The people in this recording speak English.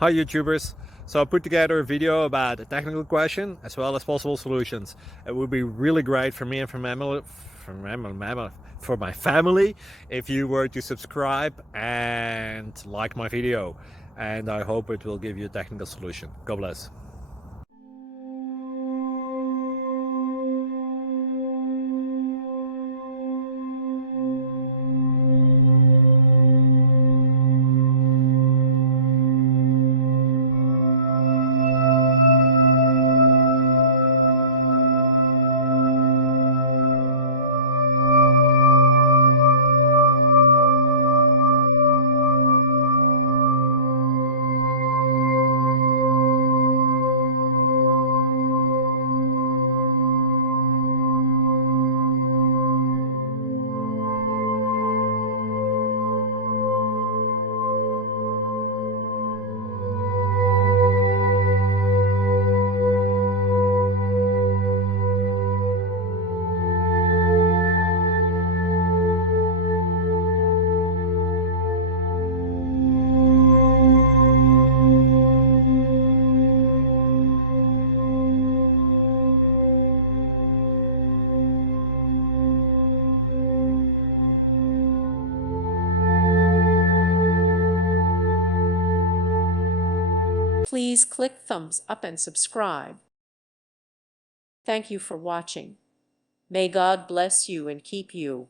Hi YouTubers! So I put together a video about a technical question as well as possible solutions. It would be really great for me and for my family if you were to subscribe and like my video, and I hope it will give you a technical solution. God bless. Please click thumbs up and subscribe. Thank you for watching. May God bless you and keep you.